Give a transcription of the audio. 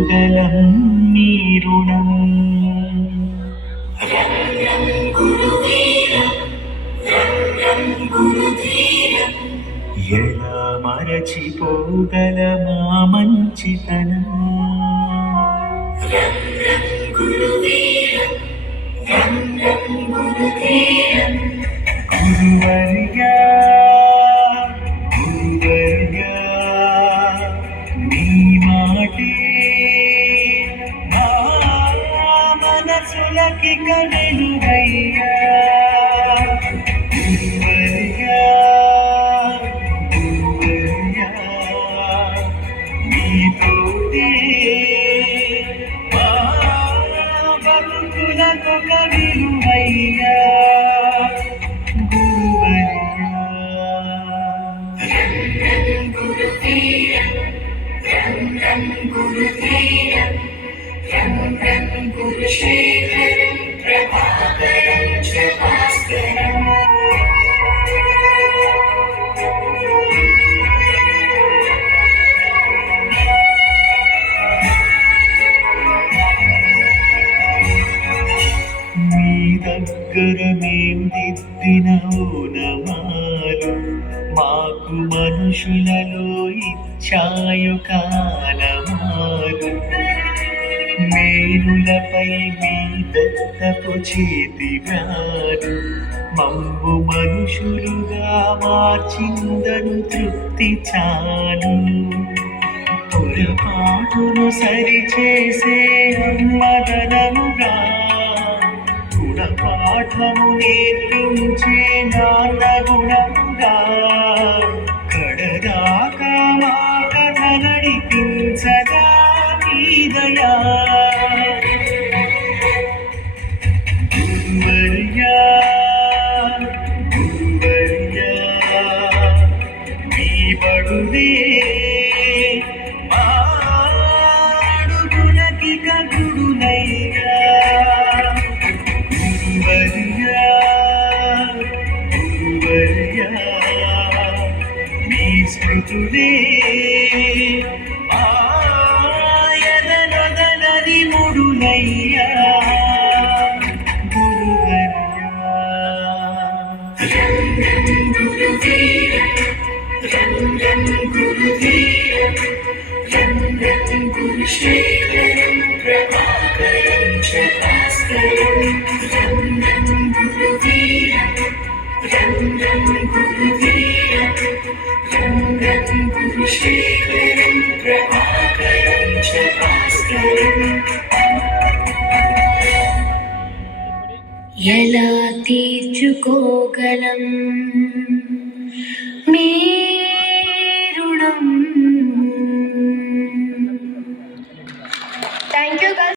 తీర్చుకోగలం నీ రుణం. ఎలా మరచిపోగలమా మంచితనం. గురువర్యా గురువర్యా నీ మాటే నా మనసులకి వెలుగయ్యా. గురువర్యా గురువర్యా నీతోటే మా బతుకులకొక విలువయ్యా. మీ దగ్గర మేం దిద్దిన ఓనమాలు మాకు మనుషులలో ఇచ్చాయు కాలమాలు. మేనులపై మీ దత్తపు చేతి వ్యాలు మమ్ము మనుషులుగా మార్చిందను తృప్తి చాలు. పొరపాటును సరిచేసే మదనముగా గుణపాఠము నేర్పించే నాన్న గుణముగా కడదాకా మా కథ నడిపించగా నీ దయా. గురువర్యా గురువర్యా నీ బడులే మా అడుగులకిక గుడులయ్యా. గురువర్యా గురువర్యా నీ స్మృతులే ఆయనొదలని ముడులయ్యా. గురువర్యా గురుశేఖరం ప్రభాకరం చ భాస్కరం గురుశేఖరం ప్రభాకరం చ భాస్కరం. ఎలా తీర్చుకోగలం